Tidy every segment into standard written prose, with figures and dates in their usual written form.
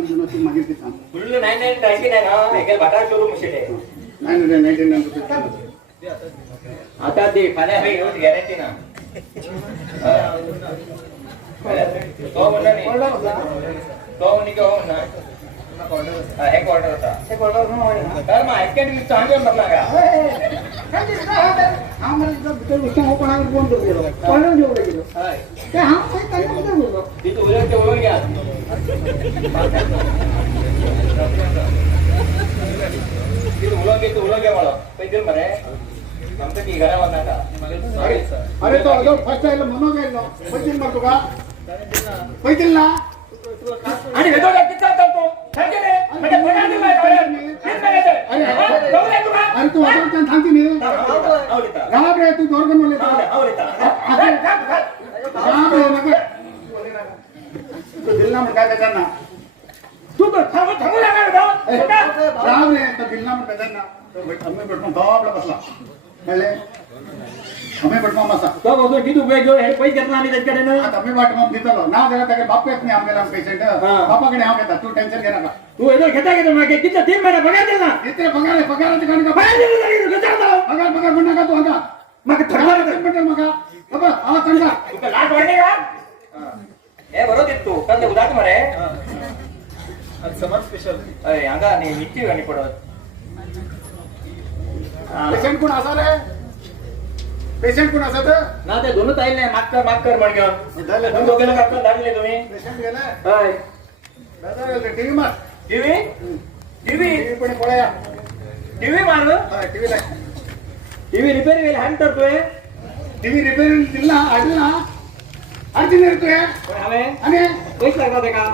मागीर किती सांग फुल्ल 99 ना हेगेल भाटार शोरूम मुशेले 99 रुपये आता ते फाल्या भाई एवढी गॅरंटी ना तो म्हणला नाही तो म्हणे की हो ना एक ऑर्डर होता तर मग ऐकून मी चांगले म्हटला का हा मला भीतर गोष्टी हो कोणाला फोन करू गेलो कोणाला जेवढे गेलो ते हा काय बोललो ती तू उलट ते उलट घ्या ती उलट घ्या मला पैसे मरे आमचं ती घरा वरना का अरे तो अजून फर्स्ट टाइम म्हणून गेलो पैसे मारतो का पैसे ना आणि हे तो किती चालतो सांगे रे म्हणजे पगार दिला अरे तू अजून सांगते मी गावात रे तू दोरगन बोलले तू दिलना म्हण काय त्याच्यानं तू तर थांबू लागणार राम रे तो दिलना म्हण त्याच्यानं हमें भेटून गाव आपला बसला पहिले हमें भेटून बसा तो बोलतो की तू वेग हे पैसे घेतला आणि त्याच्याकडे ना आता मी वाट मग दितलो ना जरा त्याकडे बाप येत नाही आमच्याला पेशंट बापाकडे आम येतात तू टेन्शन घे नका तू हे घेता घेतो मागे किती 3 महिने पगार दिला इतके पगार आहे पगाराचे कारण का बाहेर दिलं तरी विचारतो पगार पगार म्हणू नका तू आता मग पगार म्हटलं मग बाबा आवाज सांगा तुला लाट वाटते का हे बरोबर तू कंद उदात मरे समर स्पेशल अरे अंगा आणि निश्चित गाणी पडत पेशंट कोण असा रे पेशंट कोण असत ना ते दोनच आईल नाही माग कर म्हण घेऊन दोघेला कापलं दाखले तुम्ही पेशंट गेलाय होय दादा टीव्ही मार टीव्ही पण पळया टीव्ही मारलं टीव्ही लाय टीव्ही रिपेअर वेळ हँड करतोय टीव्ही रिपेअर दिला आडल ना अर्जंट येतोय हवे आणि पैसे लागतात का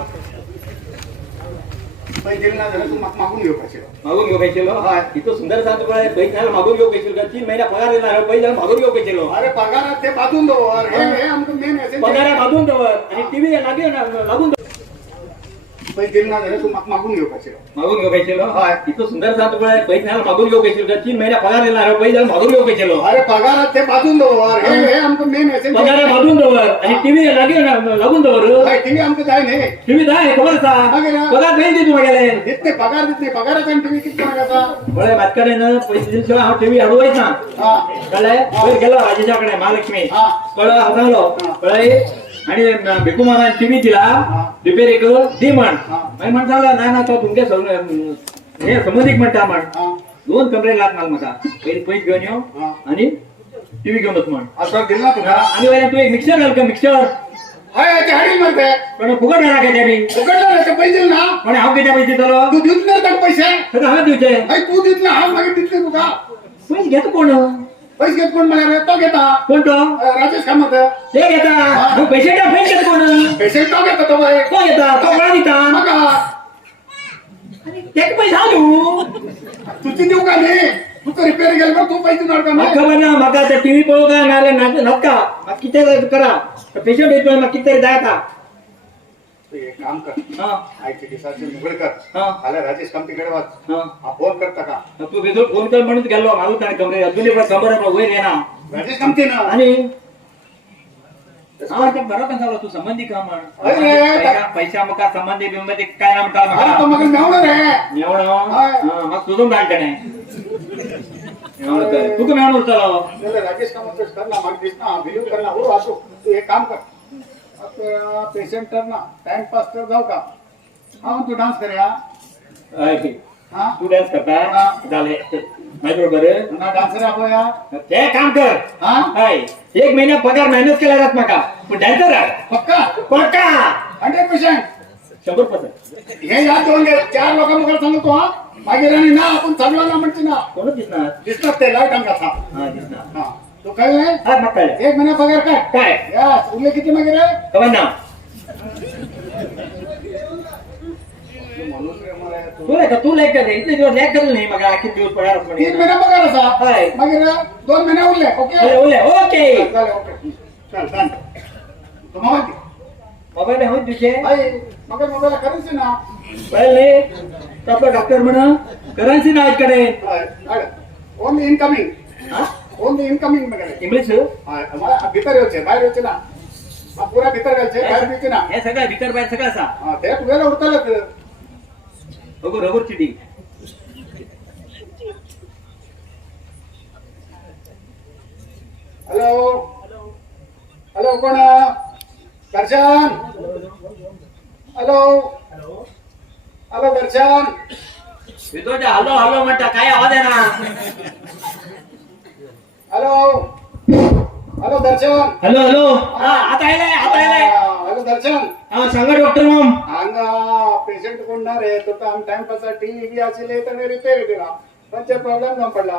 पैसे दिले ना झालं तू मागून घेऊ पैसे मागून घेऊ पैसे लो इथं सुंदर सांगतो पैसे मागून घेऊ पैसे 3 महिना पगार देणार पैसे मागून घेऊ पैसे लो अरे पगारात ते बाजून दो हे आमचं मेन आहे पगार बांधून ठेवर आणि टीव्ही लागून पैसे दिले ना झालं तू मागून घेऊ पैसे मागून घेऊ पैसे लो इथं सुंदर सांगतो पैसे मागून घेऊ पैसे 3 महिना पगार देणार पैसे मागून घेऊ पैसे लो अरे पगारात ते बाजून दो हे आमचं मेन आहे पगार बांधून ठेवर आणि टीव्ही लागून ठेवर टीव्ही आमचं काय नाही टीव्ही जाय खबर सा पगार नाही देतो गेले इतके पगार देत नाही पगाराचा टीव्ही किती मागायचा बळे भातकरेनं पैसे दिल्याशिवाय हा टीव्ही अडवायचा कळलं पहिले गेलो राजेशाकडे महालक्ष्मी कळलं सांगलो कळलं आणि भिकू मामा टीव्ही दिला रिपेअर एक दे म्हण म्हणता नाही ना तो तुमच्या हे संबंधिक म्हणता म्हण 2 कमरे लाग मला मका पहिले पैसे घेऊन येऊ आणि टीव्ही घेऊनच म्हण असं दिलं ना तुला आणि वेळेला तू एक मिक्सर घाल का मिक्सर हाय ते हाडी मारते पण फुकट राहा का त्याने उघडलं ते पैसे ना पण हा किती पैसे चालू तू देत नाही का पैसे सगळं हा द्यायचे हाय तू देत ना हा मागे देत तू का पैसे घेतो कोण पैसे घेत कोण मला रे तो घेता कोण तो राजेश कामत ते घेता मग पैसे द्या पैसे घेतो कोण पैसे तो घेता तो बाई तो घेता तो मला देता मग ते पैसे देऊ तुझी देऊ का नाही तू तर रिपेअर गेल तू पैसे देणार का मग खबर ना मग आता टीव्ही पळू का नाले नका मग किती करा पेशंट येतो मग किती द्या का एक काम कर हा आयची दिसाचे निवड कर हा आला राजेश कामतीकडे वाच हा हा फोन करता का तू तिथं फोन कर म्हणून गेलो माणूस काय कमरे अजूनही पण खबर वय आहे ना राजेश कामती ना आणि हा ते बरोबर झालं तू संबंधी का म्हण पैसा मग का संबंधी बिंबंधी काय नाम का अरे तो मग मेवणार आहे एवढं मग तुझं गाठणे तू का मेवणार चालव त्याला राजेश कामत करना मग दिसना व्हिडिओ करना हो असो तू एक काम कर पेशंट करना टाइम पास कर जाऊ का हा तू डान्स कर या हा तू डान्स करता झाले माहिती बरोबर ना डान्सर आपण या ते काम कर हा हाय 1 महिना पगार मेहनत केला जात माका पण डान्सर आहे पक्का पक्का 100% 100% हे या 4 लोकांकडे सांगतो हा मागे राणी ना आपण चांगला ना म्हणते ना कोण दिसणार दिसतात ते लाईट अंगा था हा दिसणार हा तो काय नाही हा मग काय 1 महिना पगार काय काय या उरले किती मागे रे खबर ना तू लेख कर इतने दिवस लेख कर नाही मग आखिर दिवस पगार 3 महिना पगार असा हाय मागे 2 महिने उरले ओके ओले ओके चल ओके चल डन तो माहिती मोबाईल होत दिसे भाई मग मोबाईल करायचं ना पहिले आपला डॉक्टर म्हणा करन्सी ना कडे ओनली इनकमिंग ओनली इनकमिंग वगैरे इंग्लिश हमारा भीतर होचे बाहेर होचे ना पूरा भीतर घालचे बाहेर होचे ना हे सगळं भीतर बाहेर सगळं असा ते तुला उडतालच अगो रबर चिटी हॅलो हॅलो कोण दर्शन हॅलो हॅलो दर्शन विदोजा हॅलो हॅलो म्हणता काय आवाज आहे ना हॅलो हॅलो दर्शन हॅलो हॅलो हा आता आलाय हॅलो दर्शन हा सांगा डॉक्टर मॅम हांगा पेशंट कोण ना रे तो आम टाइम पास टीव्ही बी आशिल्ले तर रिपेअर केला पण ते प्रॉब्लेम जाऊन पडला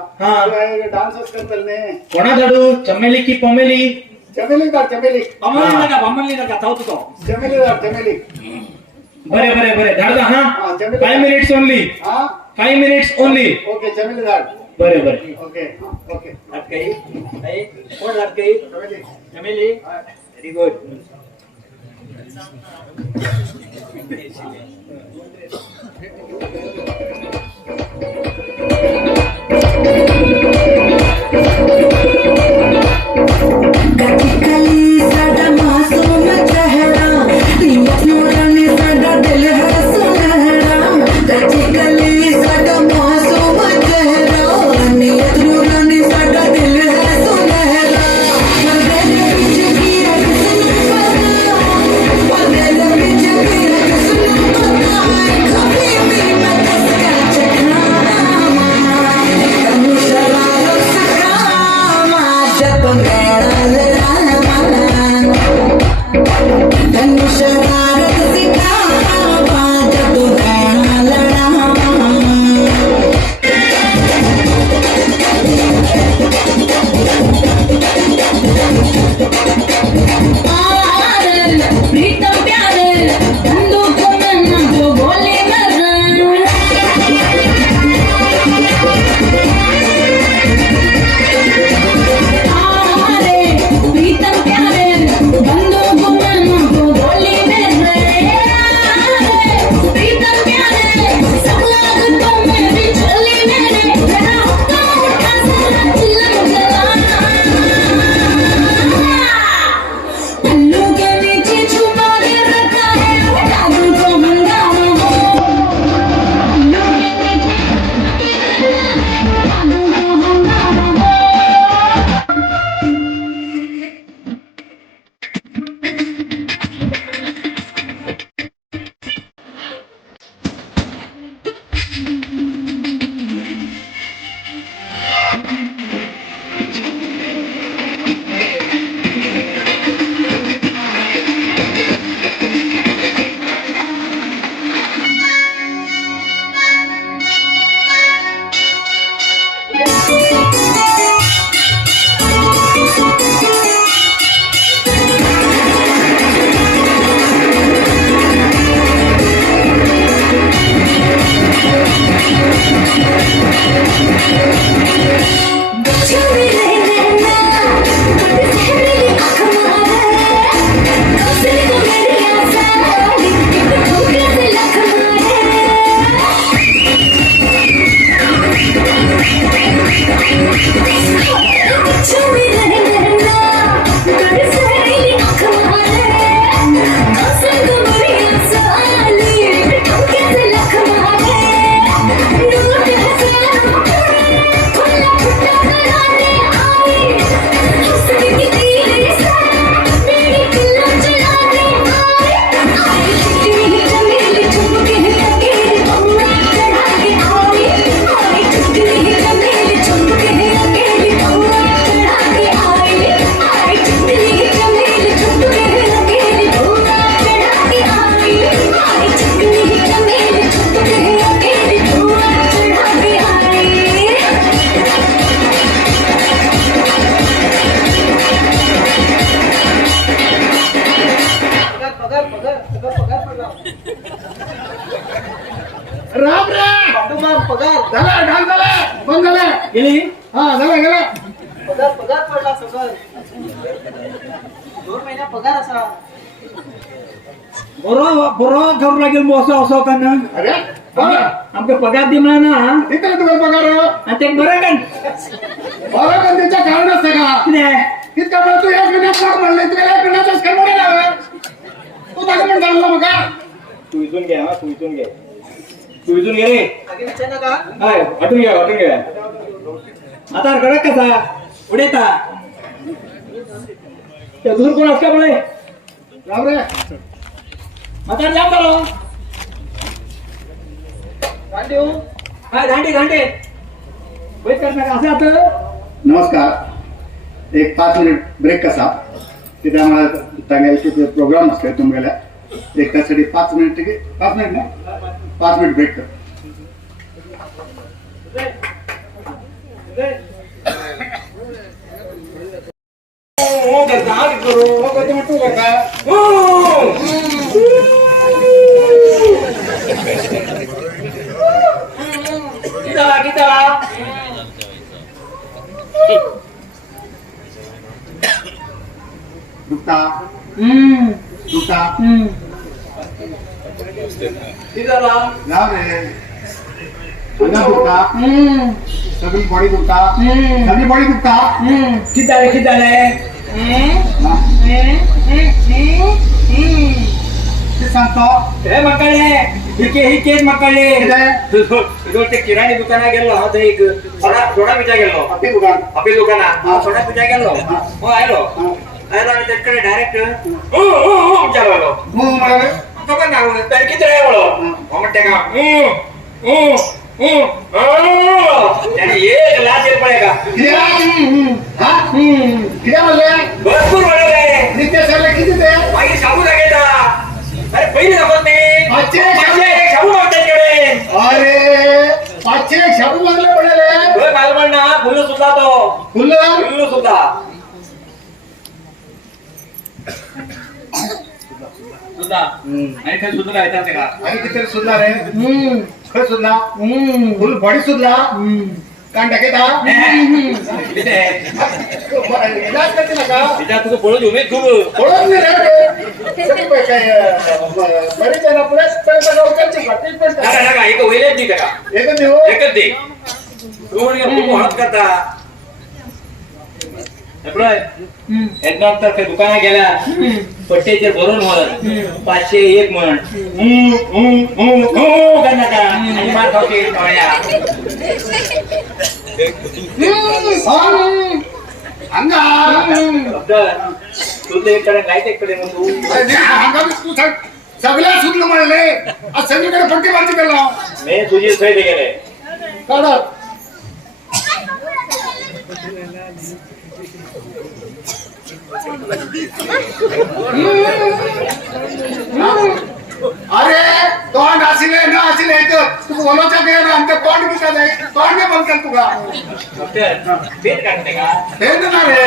डान्सच करतल ने कोणा धाडू चमेली की पमेली चमेली दार चमेली बमली नका चावतो तो चमेली दार चमेली बरे बरे बरे धाडदा हा हा, चमेली. 5 मिनिट्स ओनली हा 5 मिनिट्स ओनली ओके चमेली दार बरे बरे ओके ओके अटकई आई कोण अटकई चमेली चमेली व्हेरी गुड राम रे पगार झाला डान्स झाला बंद झाला गेली हा झाला गेला पगार पगार पडला सगळं 2 महिना पगार असा बरो करू लागेल मग असं का ना अरे आमका पगार दिला ना तिथे तुला पगार आणि ते बरं का बरं पण त्याच्या कारण असतं का किती तितका वेळ तू 1 मिनिट मार म्हणले तुला 1 मिनिटाचाच काय म्हणा लावे तू दाखवून चालला मग का तू इथून घे हा तू इथून घे तू इथून गेले आगे विचार नका हाय हटून घ्या आता कडक कसा पुढे येता त्या दूर कोण असका पळे राम रे आता जाम करो गांडीव हाय घांटे वेट कर नका असं आता नमस्कार एक 5 मिनिट ब्रेक कसा तिथे आम्हाला सांगायचे प्रोग्राम असते तुमच्याला एक त्यासाठी 5 मिनिट ना 5 मिनिट ब्रेक कर हो करता हा करू हो करतो म्हणतो का किती दुखता दुखता राम रे अंगा दुखता सगळी बॉडी दुखता सगळी बॉडी दुखता किती झाले ते सांगतो हे मकळले ही मकळले ते किराणी दुकानात गेलो हा ते एक सोडा पिझ्झा गेलो आपली दुकान आपली दुकानात सोडा पिझ्झा गेलो हो आलो आणि त्याकडे डायरेक्ट विचारलो हो म्हणाले तो पण नाव तर किती वेळ बोलो म्हणते का त्याने एक लाच येईल पडे का किती म्हणले भरपूर बनवले नित्य सरला किती ते मागे शाबू लागेल अरे पहिली दाखवत नाही पाचशे शाबू त्याच्याकडे अरे 500 शाबू मागले पडले मालवण फुल्लू सुद्धा तो फुल्लू सुद्धा आणि ते सुद्धा येतात ते का आणि किती सुद्धा रे खर सुद्धा फुल बॉडी सुद्धा कान टाकेता इलाज करते नका तिच्या तुझं पळून घेऊन खूप ओळख नाही रे काय बरेच जण पुढे एक वैलेच नाही का एकच देऊ एकच दे तू म्हणजे हळद करता तर काही दुकानात गेल्या पट्ट्याचे भरून म्हण 501 म्हण आणि मार खावते तुझं एककडे नाही एककडे मग तू तू सगळ्या सुटलं म्हणले आज सगळीकडे पट्टी बांधली केला मी तुझी सैद गेले काढत अरे तोंड आसिले न आसिले तू बोलायचा काय ना आमच्या तोंड किसा जाय तोंड बंद कर तुका पेट काढते का हे ना रे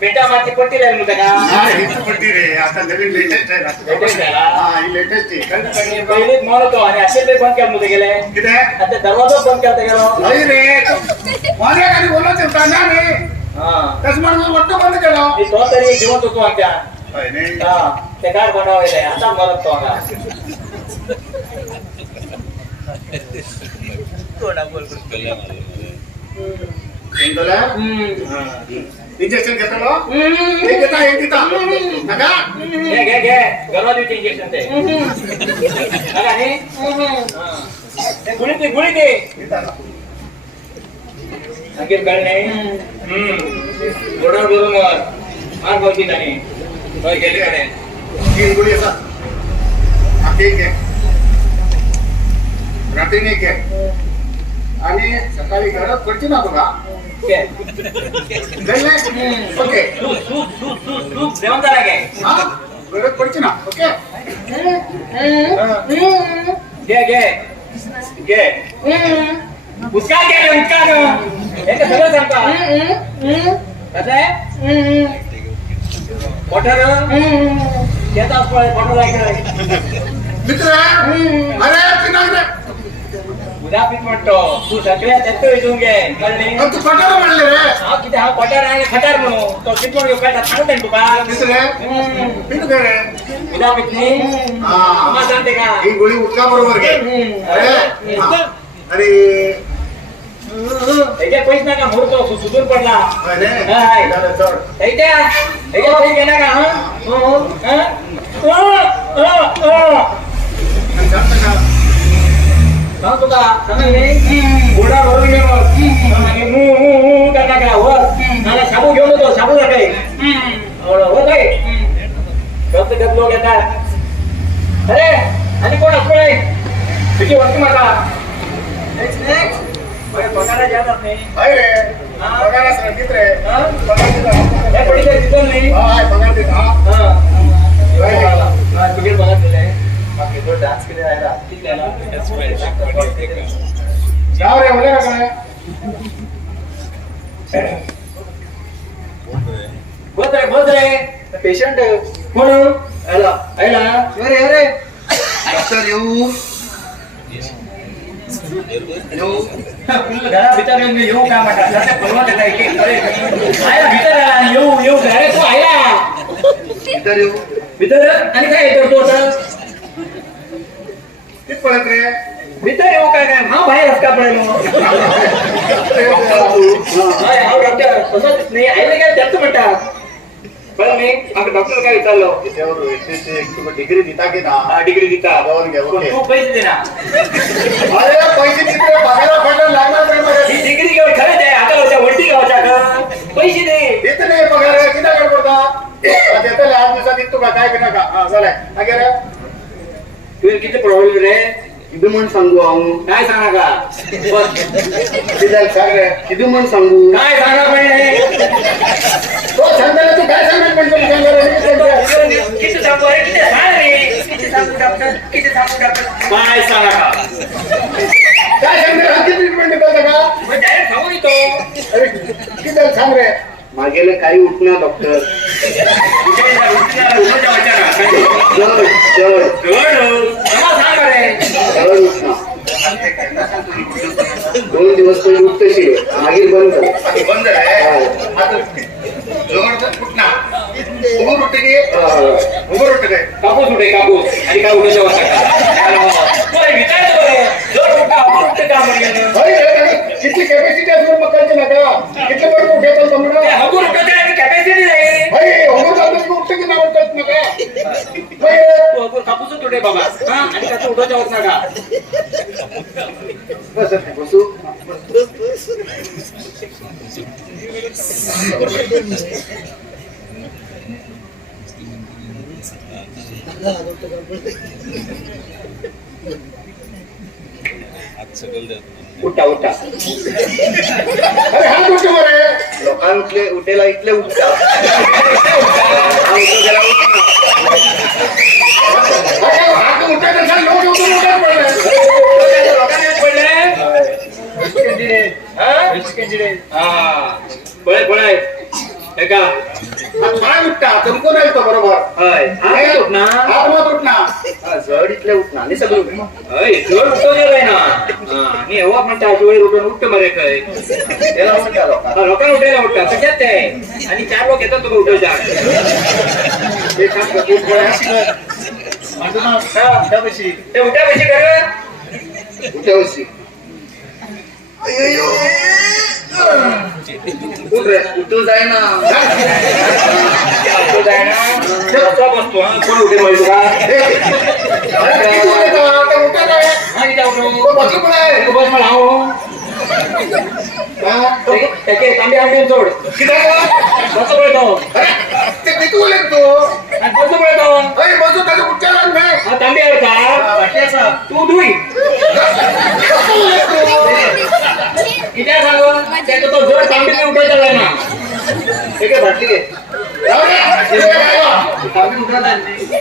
बेटा माझी पट्टी लागली होते का अरे ही पट्टी रे आता नवीन लेटेस्ट आहे ना हा ही लेटेस्ट आहे पहिले म्हणतो आणि असे ते बंद केलं गेले किती आता दरवाजा बंद करता गेलो नाही रे माझ्या खाली बोलायचं होता ना रे तस म्हणून वाटतं बंद केलं तो तरी जिवंत होतो आमच्या नाही ते काय बनवायला आता मरत तो आता इंजेक्शन घेतलो हे घेता हे घेता नका घे गरवादीचे इंजेक्शन ते नका हे गुळी दे अखेर काय नाही थोडा बरोबर मार बोलती नाही गेले कडे 3 गोळी असा आता एक घे रात्री नाही घे आणि सकाळी गरज पडची ना तुला ओके जेवण झाला काय गरज पडची ना ओके घे उचका घे उचका हे का सगळं सांगता कसं आहे मोटर घेतात मोटर मित्र अरे पिनाक रे उद्या पीठ म्हणतो तू सगळ्या त्यात इथून घे कळली तू पटार म्हणले रे हा किती हा पटार आहे खटार म्हणू तो पीठ म्हणून काय सांगत आहे तुका मित्र पिन रे उद्या पीठनी तुम्हाला सांगते का ही गोळी उठका बरोबर घे अरे त्याच्या पैसे नका मोडतो सुधून पडला अरे त्याच्या पैसे गेला का सांग तुका सांग घोडा भरून घेऊन काय वर मला शाबू घेऊन येतो शाबू काय होत आहे गप्प गप्प लोक येतात अरे आणि कोण असतो नाही तुझी वस्तू मला पगारा जातात नाही आहे रे पगार असं किती रे पगार हे पडीचे दिसन नाही पगार देत तिकीट पगार दिलाय बाकी तो डान्स केले राहिला ठीक आहे ना जाऊ रे बोले काय बोल रे पेशंट कोण आला अरे अरे डॉक्टर येऊ घरा भीतर येऊ का म्हणतात परवा देता येऊ डायरेक्ट तू आयला इतर येऊ भीतर आणि काय येतो तू आता किती पडत रे भीतर येऊ काय काय हा बाहेर का पडेल डॉक्टर तसंच नाही आयला काय त्याचं म्हणतात पण मी आमच्या डॉक्टर काय विचारलो डिग्री देता की ना डिग्री देता जाऊन घ्या ओके तू पैसे दे ना अरे पैसे तिकडे बघायला पडलं लागणार रे मला ही डिग्री घेऊन खरंच आहे आता वर्षा वरती गावच्या का पैसे दे देत नाही पगार किती गडबडता देतले 8 दिवसात येतो का काय की नका हा चालाय अगे रे तुझे किती प्रॉब्लेम रे किती म्हण सांगू आम्ही काय सांगा का किती सांग रे किती म्हण सांगू काय सांगा म्हणे तो सांगायला तू काय सांगणार पण तुला सांगायला किती सांगू अरे किती सांग रे किती सांगू डॉक्टर किती सांगू डॉक्टर काय सांगा का काय सांगणार किती ट्रीटमेंट देतो का मी डायरेक्ट सांगून येतो अरे किती सांग रे मागेला काही उठणार डॉक्टर जवळ जवळ जवळ उठणार 2 दिवस पहिले उठतशी मागे बंद झालं बंद आहे आता जोर कुठना उभं उठते की उभं उठते काय कापूस उठे कापूस आणि काय उठायचं किती कॅपॅसिटी असणार पकडते नका किती पर्यंत उठायचं समजा कॅपॅसिटी नाही भाई उभं चालतं उठते की नाही उठत नका कापूस उठे बाबा आणि कसं उठायचं होत नका बस बसू उठा उठा अरे हात उठतो रे लोकांतले उठेला इथले उठता हात उठायचं झालं लोक उठून उठायला पडले बळे का पाय उठता तुमको नाही तो बरोबर हात मत उठना जड इथले उठणार आणि सगळं उठतो गेलाय ना आणि एव्हा म्हणता उठून उठतो बरे काय त्याला म्हणता लोकांना लोकांना उठायला उठतात कशात ते आणि 4 लोक येतात तुम्ही उठवता ते काम उठापशी ते उठा पैसे कर उठवशी उठ रे उठून जाय ना बसतो कोण उठे माहिती का बस मला त्याचे तांबे आणून सोड कसं पळतो कसं पळतो हा तांबे आहे का तू धुई किती सांग त्याचा तो जोर तांबे उठायचा आहे ना ठीक आहे भाटली घे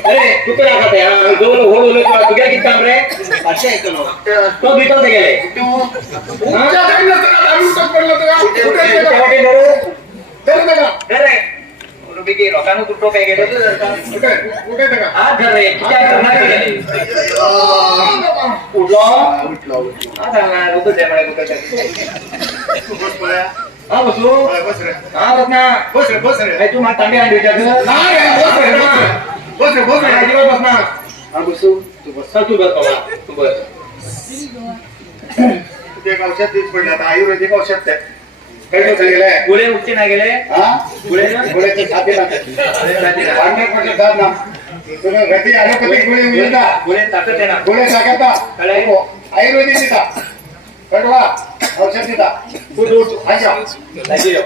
अरे तू तर राखत आहे जोर होल तुझ्या किती काम रे तो भीतर गेले लोकांना कुठं काय गेलं आज घर रे उठलो हा बसू हा बस ना बस रे तू मला तांबे आणली बस ना हा बसू तू बस तू बस तू बस एक औषध तीच पडलं आता आयुर्वेदिक औषध ते काही गेले गोळे उठते नाही गेले हा गोळे गोळ्याचे छाती वाढण्यात ना तुम्ही गती ॲलोपॅथिक गोळी मिळता गोळे ताकद आहे ना गोळ्या टाकता कळलं? आयुर्वेदिक दिता कडवा औषध दिता उठ उठ अच्छा लागी जाऊ.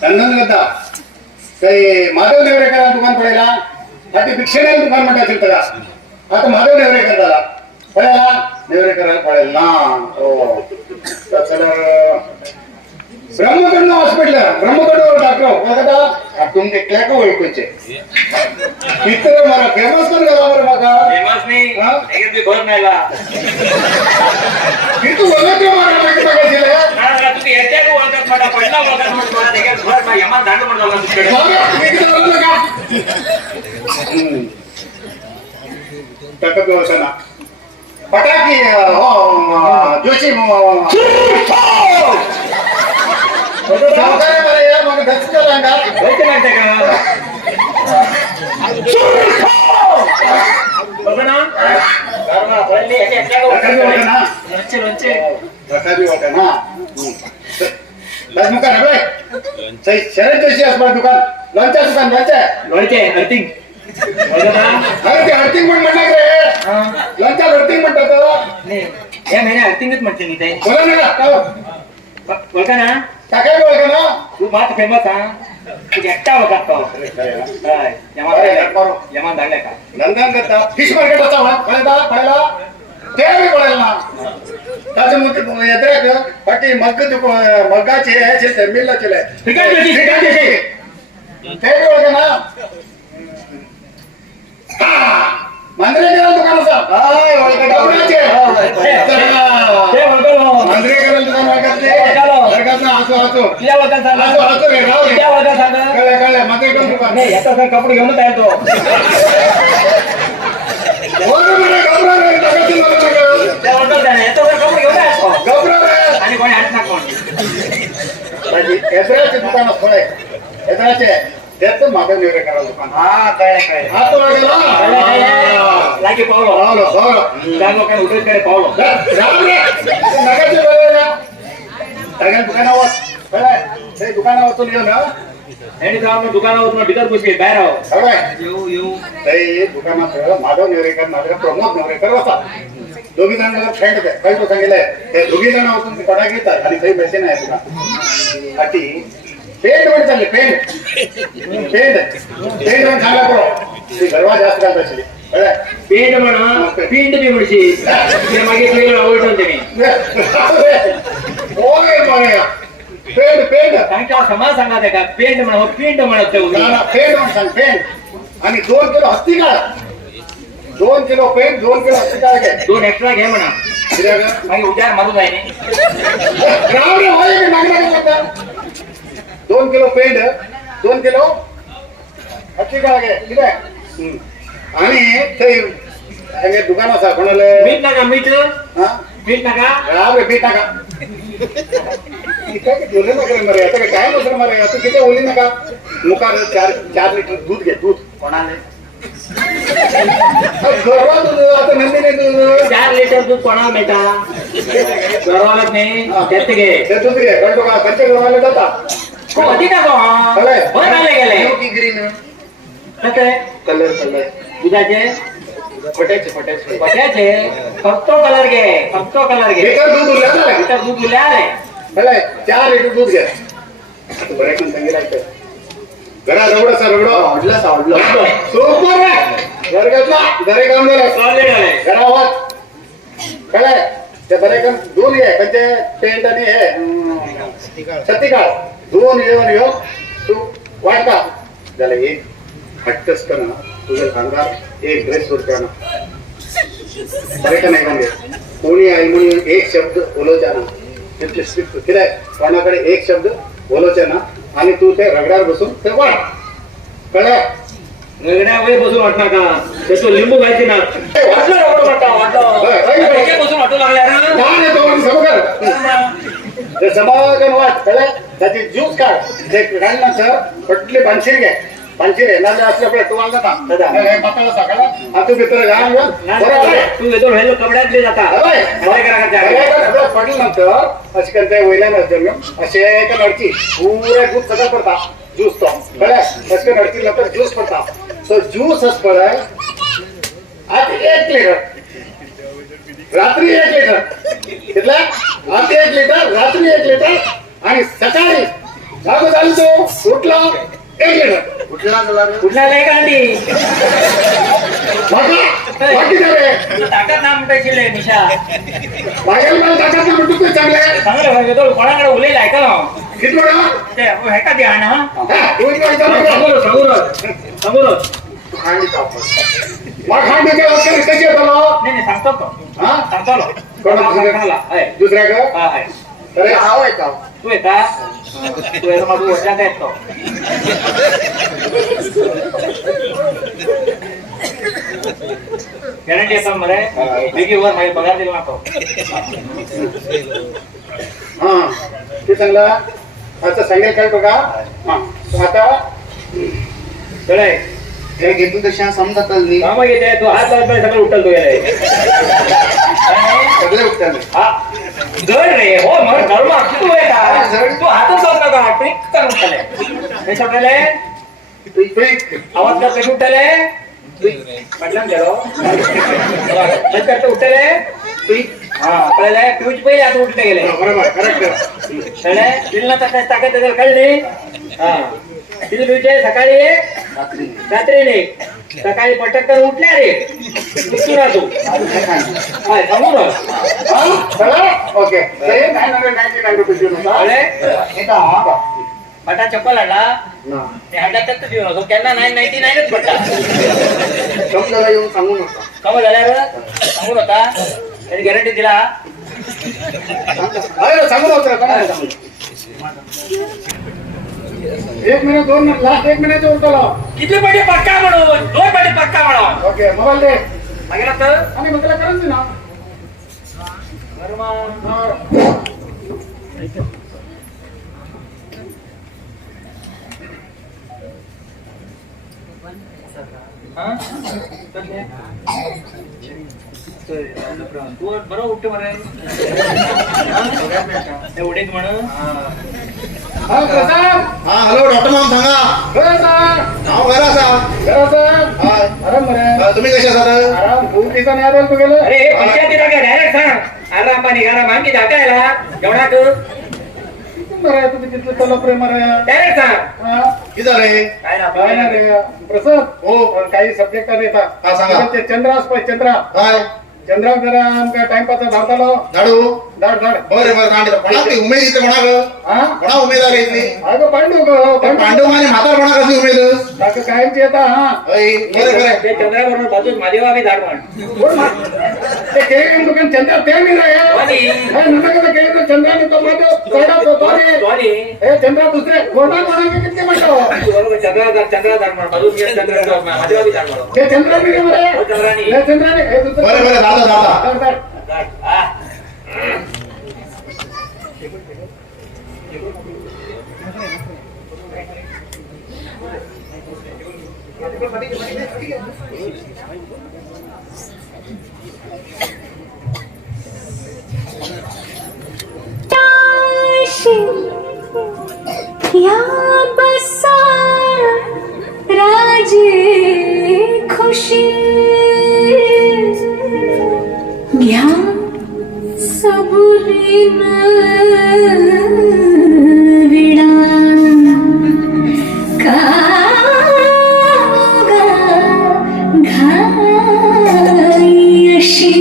चंदन गद्दा काही माधव नेवरेकर दुकान पडेला आधी भिक्षेने दुकान म्हणता असेल त्याला आता माधव नेवरेकर झाला पळेला नेवरेकर पळेल ना हो तर ब्रह्मकंड हॉस्पिटल ब्रह्मकंड डॉक्टर कोलकाता तुमचे क्लॅक ओळखूचे इतर मला फेमस पण झाला बरं बघा फेमस नाही हा? एक बी भर नाही ला. तू बोलत मला बघायचे ना, ना, तुम्ही याच्यात ओळखत मला पहिला ओळखत म्हणून मला एक भर नाही. यमान दांड म्हणून झाला तुझ्याकडे. टाकत व्यवस्था पटाकी हो जोशी मग धसका रांगा माहिती माहिती का बघा ना गारवा, पळली, याच्या रकाबी वाटे ना लोणचे लोणचे रकाबी वाटे ना लाजमुका रे शरद जोशी असणार दुकान लोणच्या दुकान लोणचे अर्थिंग बघा ना. अरे ते अर्थिंग पण म्हणणार रे लोणच्या अर्थिंग म्हणतात त्याला नाही या महिन्या अर्थिंगच म्हणते मी ते बोला ना बघा ना टाकाय बोलका ना तू बात फेमस हा तू एकटा होता तो काय यमान झाल्या का नंदन करता फिश मार्केटचा पळायला ते बी पळेल ना त्याच्यामध्ये येते बाकी मग्गाचे ह्याचे मिल्लाचे ते बी ओळखे ना मंदिरेकर दुकान असा मंदिरेकर दुकान ओळखत आसो आसो तुझ्या वर्गात सांग आसो आसो रे राव तुझ्या वर्गात सांग कळले कळले मंदिरेकर दुकान नाही याचा सांग कपडे घेऊनच आहे तो त्या वर्गात आहे याचा सांग कपडे घेऊन आहे तो आणि कोणी हात ना कोण एसराचे दुकान फळे एसराचे त्याच माधव नेवरेकर दुकान हा काय काय हा तो लागला लागे पावलो पावलो पावलो त्या लोकांना उठवकडे पावलो राम रे नगाचे बरोबर सगळ्या दुकानावर कळाय ते दुकानावर येऊ ना आणि जाऊन दुकानावर टिकट पुसके बाहेर आहो कळाय येऊ येऊ ते दुकानात माधव नेवरेकर नाटक प्रमोद नेवरेकर होता दोघी जण मला फ्रेंड होते काही तो सांगितलंय ते दोघी जण होतो पडा घेतात आणि काही पैसे नाही तुला अति पेंट मध्ये चालले पेंट पेंट पेंट म्हणून सांगा करो ती गरवा जास्त घालत असेल पेंट म्हणा पिंड बी म्हणशी ते मागे तुला आवडतं तुम्ही पेंट पेंट सांगता समाज सांगा ते का पेंट म्हणा पिंड म्हणत पेंट म्हणून सांग पेंट आणि 2 किलो हत्ती काढ 2 किलो पेंट 2 किलो हत्ती काढ घे 2 एक्स्ट्रा घे म्हणा मागे उद्या मारून जाईने 2 किलो पेंट 2 किलो हत्ती काढ घे ठीक आहे आणि ते दुकान असा कोणाला मीठ नका मीठ हा मीठ नका राव रे मीठ टाका काय बोलले नका मरे आता काय नसलं मरे आता किती ओली नका मुखार 4 लिटर दूध घे दूध कोणाले गरवा दूध आता नंदिनी दूध 4 लिटर दूध कोणाला मिळता गरवालाच नाही त्यात घे ते दूध घे कळतो का पंच गरवाला जाता होती का तो चले. बरं आले गेले की ग्रीन कसं कलर कलर दुधाचे फटायचे फटायचे बघायचे फक्त कलर घे फक्त कलर घे लिटर दूध उरलं ना लिटर दूध दिले आले चला 4 लिटर दूध घे बरं पण सांगितलं घरा रगडो आवडलं सुपर घरगतला घरे काम झालं सॉलिड आले घरावर कळाय ते बरे काम 2 घे म्हणजे पेंट आणि हे सत्तिकाळ 2 येऊ तू वाटका झालं एक हट्टच कर ना तुझे कामगार एक ड्रेस सुरता ना बरे का नाही म्हणजे कोणी आई म्हणून एक शब्द बोलवचा ना त्यांचे स्ट्रिक्ट केलाय कोणाकडे एक शब्द बोलवचा ना आणि तू ते रगडावर बसून ते वाढ कळलं रगड्या वय बसून वाटणार का त्याचं लिंबू घायचे ना वाटलं रगडं वाटतं बसून वाटू लागल्या ते समागम वाट कळलं त्याची ज्यूस काढ ते काढल्यानंतर पटले पानशीर घे पानशीर आहे नाले असले आपल्या टोवाल जाता पाताळा सकाळला हातू भितर घाल तू येतो व्हायला कपड्यातले जाता पडल्यानंतर अशी करते वयल्या नसते असे एका नडची पुरे दूध सगळं पडता ज्यूस तो कळलं असे नडची नंतर ज्यूस पडता तो ज्यूस पडाय आधी 1 लिटर रात्री 1 लिटर कितला आधी 1 लिटर रात्री 1 लिटर आणि सकाळी जागो चालू तो उठला 1 लिटर कुठला झाला रे? कुठला लय गांधी बाकी रे ताकद नाम टाकले निशा बागेल मला टाकायचं म्हणतो तू चांगले चांगलं व्हायचं तो कोणाकडे उलेला आहे का किती वेळा ते हे का द्या ना दोन वेळा समोर तू खांडी काप मग खांडीच्या वगैरे कशी येतो नाही सांगतो तो हा सांगतो कोणाला दुसऱ्या का हा आहे अरे हाव आहे का? तू येता तू येतो माझं वडिलांचा येतो गॅरंटी येतो मरे बिगीवर माझे पगार दिला नको हा ते चांगला आता सांगेल काय बघा हा आता कळे हे घेतून तशा समजतच नाही. कामा घेते तू हात लावत नाही सगळं उठल तू गेले सगळे उठतात. हा जड रे हो मग धर्म तू आहे का तू हातच लावत का ट्रिक करून उठले हे सगळे आवाज कर कशी उठले म्हटलं गेलो करते उठले हा पहिले ट्यूज पहिले आता उठले गेले बरोबर करेक्ट कळले तिला तर ताकद त्याच्यावर कळली हा तिथे ट्यूज सकाळी एक रात्री एक सकाळी पटकन उठल्या रे दुसरा तू हा समोर ओके 999 रुपीज कळले बटा चप्पल आणला ते हंड्यातच तर देऊ नको त्यांना 999च पडता समजायला येऊन सांगू नका. कवा झाल्यावर सांगून होता त्याची गॅरंटी दिला अरे सांगू नव्हतं 1 मिनिट 2 मिनिट लास्ट 1 मिनिट उठलो किती पडे पक्का म्हणून 2 पडे पक्का म्हणून ओके मोबाईल दे मागे तर आणि मग त्याला करायचं ना तू बरोबर उठते मला उडेक म्हणून हा प्रसाद हा हॅलो डॉक्टर मॅम सांगा. प्रसाद नाव घरा साहेब. प्रसाद हाय. आराम बरं तुम्ही कशा सर? आराम खूप दिवसा नाही आराम तू गेलं अरे पंचायती टाका डायरेक्ट सांग आराम पाणी घाला मानकी टाकायला जेवणा तू बरं तुम्ही तिथलं चला प्रेम डायरेक्ट सांग किती झाले? काय ना काय ना रे प्रसाद हो. काही सब्जेक्ट येतात हा, सांगा. चंद्रा काय? चंद्रा जरा आमका टाइमपास धावतालो झाडू. धाड धाड बरे बरं कांड कोणा ती उमेद इथे कोणा ग? हा कोणा उमेदवार आहे इथली? अगं पांडू पण पांडव आणि म्हातार कोणा कसली उमेद? काका कायमची येता हा अय, बरे बरे. ते चंद्राबरोबर बाजूच माझेवा बी झाड म्हण बोल ना. ते केळी दुकान चंद्र ते नाही रे कोणी? नका केळी चंद्राने तो माझं सोडा तो तोरी कोणी? हे चंद्र दुसरे गोटा कोणाचे किती म्हणतो बरोबर चंद्रा झाड म्हण बाजूच घे चंद्र माझेवा बी झाड म्हण हे चंद्राने हो, चंद्राने. हे चंद्राने हे दुसरे बरे बरे दादा दादा. धाड, धाड. या बसा राजे खुशी घ्या सबुरीन विडा का घाई अशी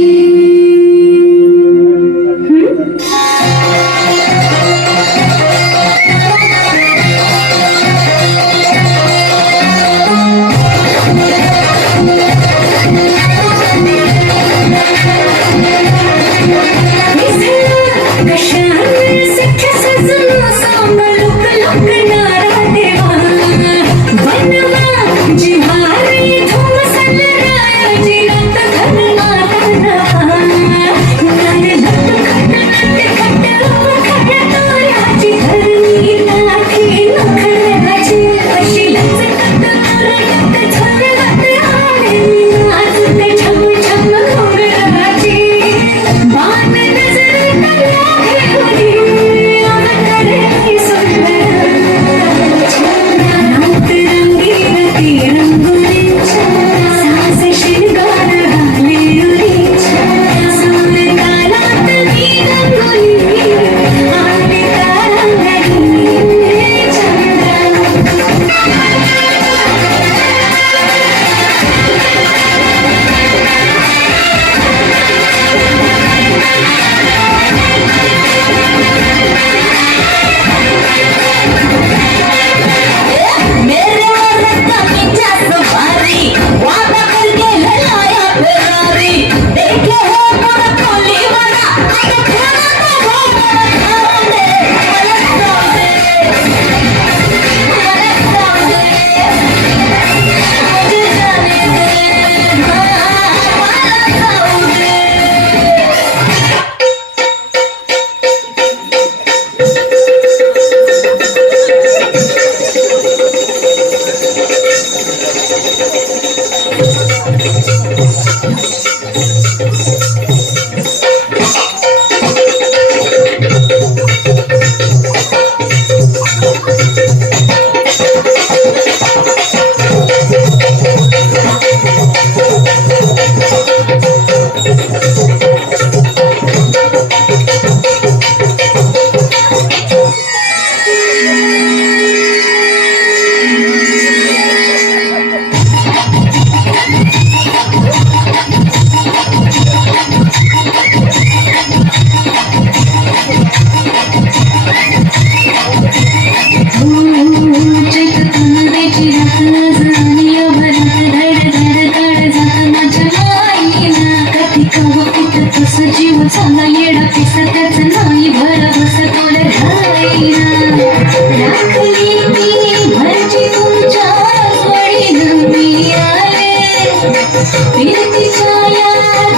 प्रीतीच्या या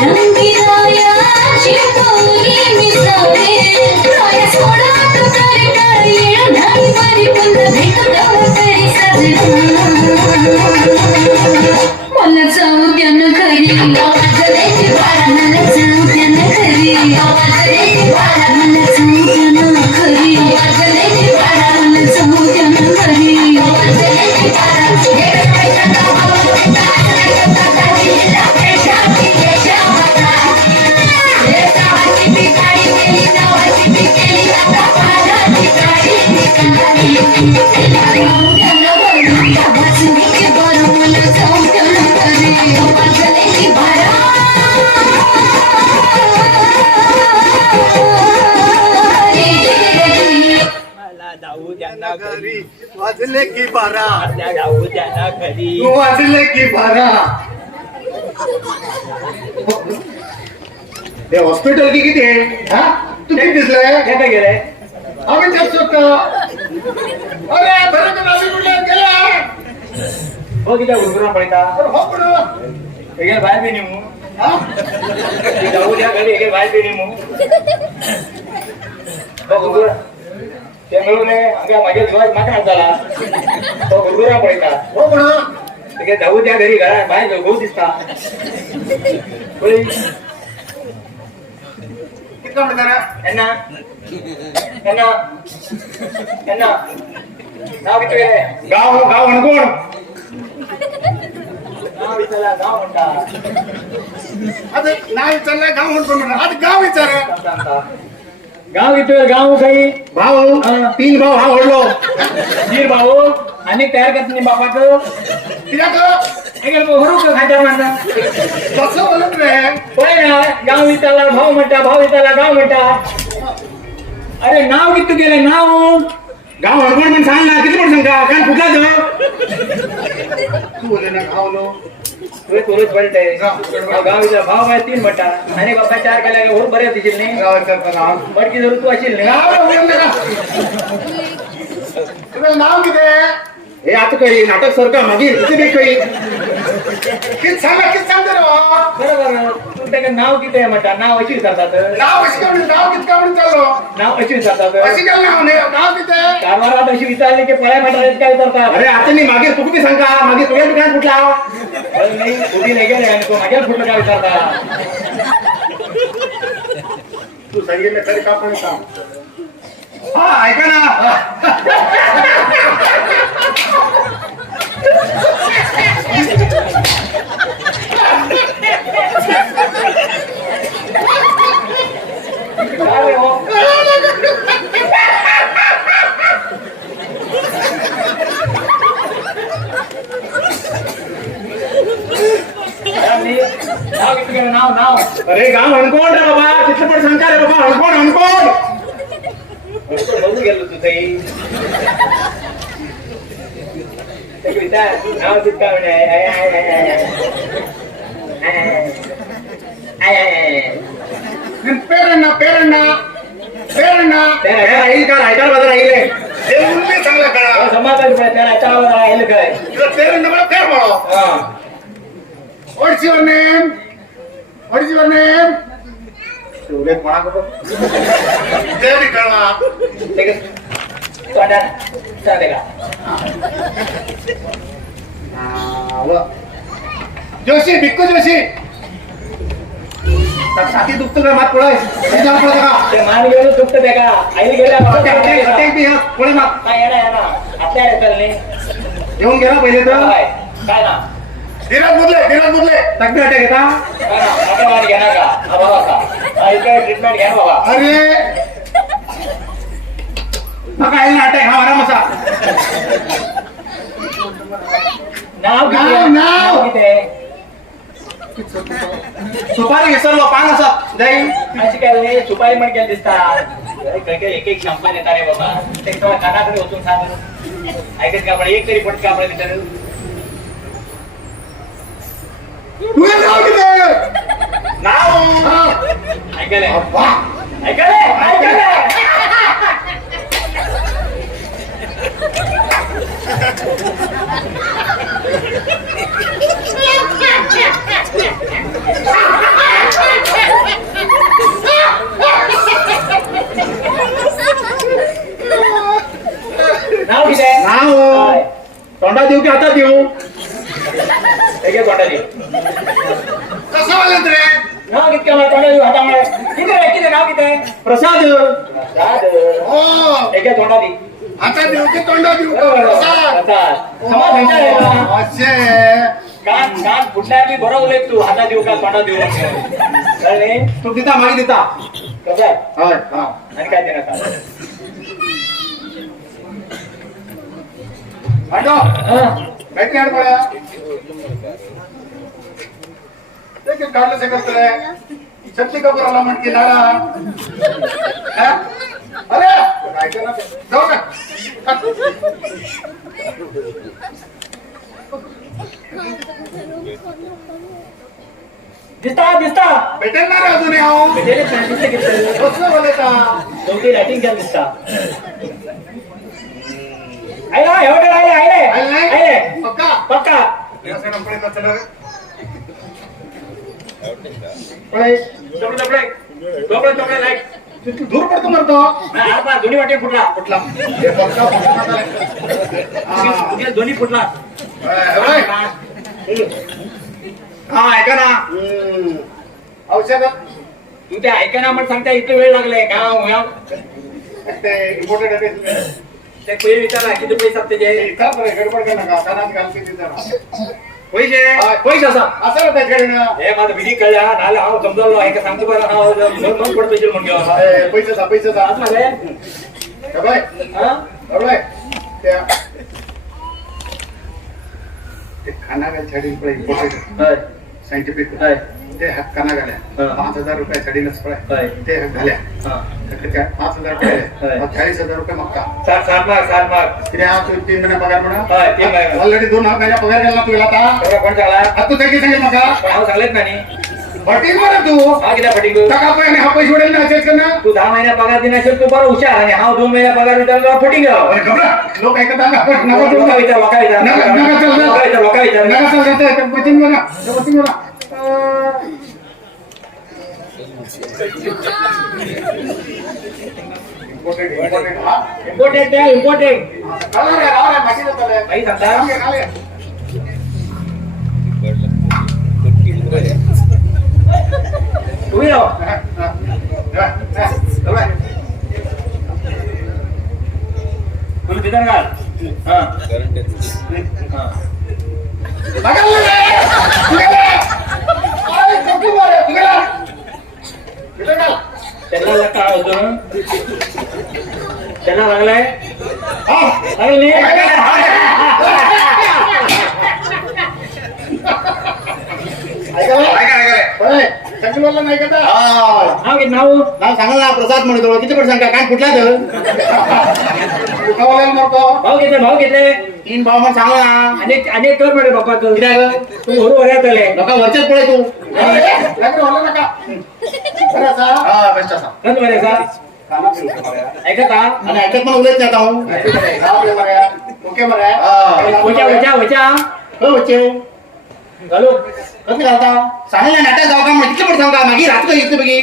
रंगीराया चिमुकली मिसावे काय सोडा तू तरी काय येळ नाही बरी पुन्हा भेट गवत तरी सजना मला जाऊ द्या न घरी आवाज देते बाळा मला जाऊ द्या न घरी आवाज देते बाळा मला जाऊ द्या न घरी आवाज देते बाळा मला जाऊ द्या न घरी आवाज देते बाळा मला जाऊ त्यांना घरी वाजले की बारा आपल्या जाऊ त्यांना घरी वाजले की बारा हे हॉस्पिटल की किती आहे हा तू किती दिसलाय काय गेलंय आम्ही जास्त होतो अरे बरं का आम्ही कुठे गेला हो किती गुरुग्राम पडता हो पण एक बाहेर बी नेमू हा जाऊ द्या घरी एक बाहेर बी नेमू हो गुरुग्राम ते मिळून माझ्या दिवस मागणार झाला तो गुरुग्राम पडता हो पण ते जाऊ द्या घरी घरा बाहेर जाऊ भाऊ दिसता होय. किती काम जरा यांना यांना यांना नाव किती आहे गाव गाव अणकोण नाव विचारला नाव म्हणता आता नाही चाललंय गाव म्हणतो म्हणा आता गाव विचार गाव किती गाव काही भाऊ हा. 3 भाऊ हा ओढलो जीर भाऊ आणि तयार करत नाही बापाचं तिला हरू खात्या म्हणता कसं बोलत रे होय ना गाव विचारला भाऊ म्हणता भाऊ विचारला गाव म्हणता अरे नाव किती गेलं नाव गाव अणकोण म्हणून सांग ना किती पण सांगा काय कुठला तू बोले ना गावलो तुरच पडते गाव विचार भाव आहे 3 म्हणता आणि बापा 4 केल्या वर बऱ्याच दिसेल नाही गाव विचार बडकी जरूर तू असेल नाही तुझं नाव किती आहे हे आता काही नाटक सरकार मागील किती बेक काही किती सांगा किती सांगते रे बरोबर तुमच्याकडे नाव किती आहे म्हणता नाव अशी विचारतात नाव अशी का नाव किती का म्हणून चाललो नाव अशी विचारतात अशी काय नाव नाही नाव किती आहे कारभारात अशी विचारली की पळ्या म्हणतात काय विचारतात अरे आता मी मागे तू किती सांगा मागे तुझ्या ठिकाण कुठला नाही कुठे नाही गेले आणि तो माझ्या कुठलं काय विचारता तू सांगितलं तरी का पण सांग हा ऐका ना काय रे हो? नाव किती गेलं? नाव अरे गाव अणकोण रे बाबा तिथलं पण सांगता रे बाबा अणकोण अणकोण बघू गेलो तुझंही विचार नाव किती काय पेरणा पेरणा पेरणा राहील का रायकार बाजार राहिले ते उरले चांगला काळा समाजात त्याला राहिलं काय पेरणा मला फेर म्हणा What's your name? What is your name? तुले कोणाकडे ते निकळला जोशी भिक्कू जोशी छाती दुखतो का मात पडाय का मान गेलो दुखत त्या का आई गेल्या पुढे मात काय येणार आपल्या चालले येऊन गेला पहिले तर काय ना धीरज बुदले तक्बी अटॅक घेता घेणार का बाबा ट्रीटमेंट घ्या बाबा अरे नका येईल अटॅक हा आरामसा नाव किती सुपारी विसरलो पान असत जाईल अशी काय नाही सुपारी पण केली दिसतात एक एक शंपर येतात रे बाबा ते कानाकडे होतून सांग ऐकत का आपण एक तरी पट का आपण विचार तुझं नाव किती नाव ऐकलंय अब्बा ऐकलंय झाली कसं बोलत रे नाव किती मला तोंडा देऊ हातामुळे किती नाव किती प्रसाद हो एका तोंडा दे आता देऊ की तोंडा देऊ का? प्रसाद. समाज असे कान कान फुटल्या मी बरोबर बोलले तू हाता देऊ का तोंडा देऊ कळले तू देता मागे देता कसं होय हा आणि काय देणार आता? आटो बैठे आड पड्या ते काढलं से करत रे शक्ती कपूर आला म्हणकी नाडा हा? अरे काय करणार जाऊ ना दिसता भेटेल ना रे अजून याव भेटेल दिसते किती कसं बोलायचा दोघी लाइटिंग केलं दिसता आयला एवढं आले आलं नाही? आले पक्का पक्का असं नंपडे का चला रे पळे चपडे लाईट तू दूर पडतो मरतो आता दोन्ही वाटे फुटला कुठला हे पक्का पक्का दोन्ही फुटला हा ऐका ना औषध तू ते ऐका ना म्हणून सांगता इथे वेळ लागलाय का ते इम्पोर्टेड आहे ते पहिले विचारा किती पैसे असते जे इथं बरं गडबड कर नका कानात घालते ते जरा पैसे असा असं होतं खेळणं हे माझं विधी कळल्या नाला हा समजावलं आहे का सांगतो बरं हा मग पडतो पैसे म्हणून पैशाचा असं झालंय बाय हा बाय त्या ते खाना घाल छाडी पडे इम्पोर्टेड सायंटिफिक ते हात काना घाल्या 5,000 रुपये छडीनच पडे ते घाल्या त्या 5,000 रुपये 40,000 रुपये मक्का सात मार्क त्या 3 महिने पगार म्हणा तीन महिने. ऑलरेडी 2 महिने पगार गेला तुला आता एवढा कोण झाला आता तू काही सांगेल मका नाव सांगलेत ना नी. भटीक बरं तू हा किती फटिंग टाका पैने हा पैसे उडेल ना असेल का ना तू 10 महिन्या पगार दिला असेल तू बरं हुशार आणि हा 2 महिन्या पगार दिला फटिंग अरे घबरा लोक ऐकत नका लोका विचार लोका विचार लोका विचार नका चल जाते पचिंग बघा पचिंग बघा इम्पोर्टेड हा इम्पॉर्टंट आहे इम्पॉर्टंट काला रे राव रे बाकी जातं रे काही सांगता काले तुम्ही राव तुम्ही तिथं घाल हा हा त्यांना काय होतं त्यांना लागलाय लागले नाव सांगाल ना प्रसाद म्हणतो किती पट सांगा काय कुठला तर भाव घेतले 3 भाव मग सांगा ना अनेक कर म्हणे बाप्पा तू होरू वऱ्यात आले नका वरच्याच पडे तू ऐकत आणि ऐकत पण उलट नाही आता ओके वचा घालू कसं घालता सांगा नाटक जाऊ का मग किती पट सांगा मागे राहत का इथे बघी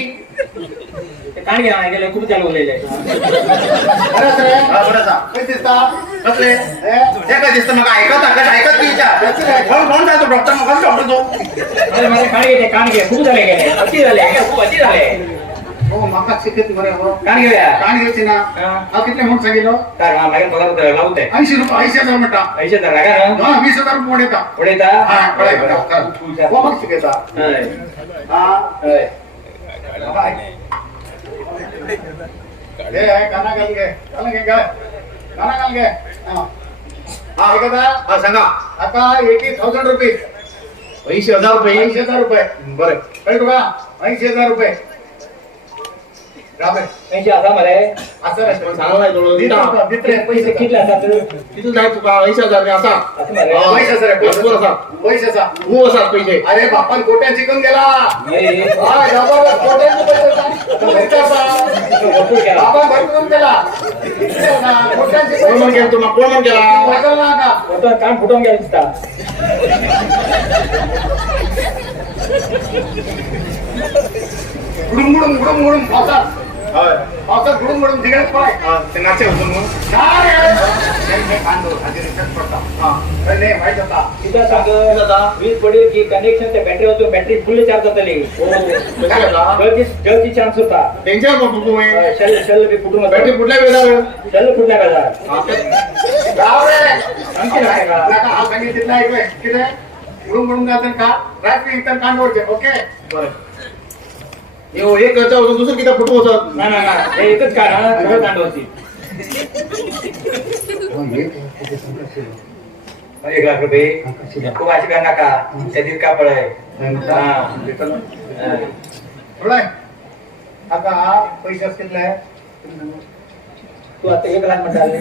कान घ्या गेले खूप चालू होलेले कोण जातो डॉक्टर मग डॉक्टर तो माझे कान घेते कान घे खूप झाले गेले अति झाले खूप अति झाले हो माका शिकत बरे हो कान घेऊया कान घ्यायची ना हा किती म्हणून सांगितलं तर माझ्या पगार लावून दे 80 रुपये 80,000 म्हणता 80,000 लागा ना 20,000 रुपये पडेता पुढे हा पडे हो मग शिकायचा हा काना घाल घे काना घे काय काना घाल घे हा ऐकता हा सांगा आता 80,000 रुपये 80,000 रुपये 80,000 रुपये बरं कळतो का 80,000 रुपये त्यांची आता मला असं सांगा पैसे किती असतात तिथून जाय तुका 80,000 असा पैशाचा हो असा पैसे अरे बापान कोट्या चिकन गेला बापा भरपूर गेला कोण गेला तुम्हा कोण गेला कान फुटून गेला दिसता मुडून पावसात पावसात बुडून बुडून तिकडेच पाय ते नाचे होतो मग नाही माहित होता तिथं सांग वीज पडेल की कनेक्शन त्या बॅटरी होतो बॅटरी फुल चार्ज होतली जलची चान्स होता डेंजर बघू शेल शेल बी फुटून बॅटरी कुठल्या वेळेला शेल फुटल्या का गाव रे आणखी नाही का? नका, हा सांगितलं ऐकलंय किती बुडून बुडून जातं का ट्रॅफिक इतर कांडवरचे ओके बरं एक खर्च होतो दुसरं किती फुटू होतं ना ना ना हे एकच का ना सगळं दांडवती 1 लाख रुपये खूप अशी करणार का शरीर का पडाय थोडं आता पैसे असतील तू आता 1 लाख म्हणाले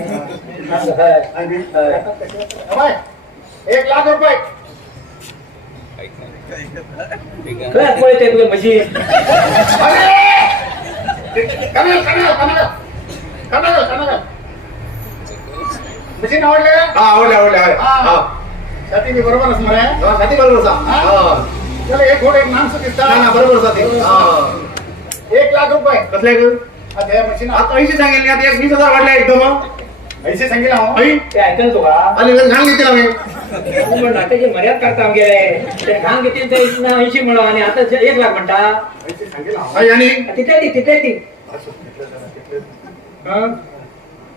1 लाख रुपये काय पळते तुझे म्हशी मशीन आवडले हा आवडले हा साठी मी बरोबर असणार आहे साठी बरोबर हा चला एक घोड एक माणसं दिसतात ना बरोबर साठी 1 लाख रुपये कसले आता या मशीन आता 80 सांगेल आता 20,000 वाढले एकदम पैसे सांगितलं हो आई ते ऐकल तू का आणि घाण घेतील आम्ही तू म्हणला त्याची मर्याद करता गेले ते घाण घेतील ते 80 म्हणा आणि आता 1 लाख म्हणता पैसे सांगितलं हो. आई आणि तिथे ती